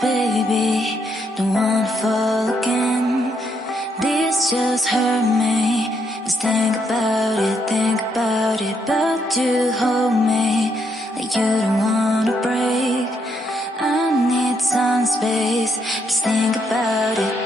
baby, don't wanna fall again. This just hurt me. Just think about it, but you hold me like you don't wanna break. I need some space, just think about it.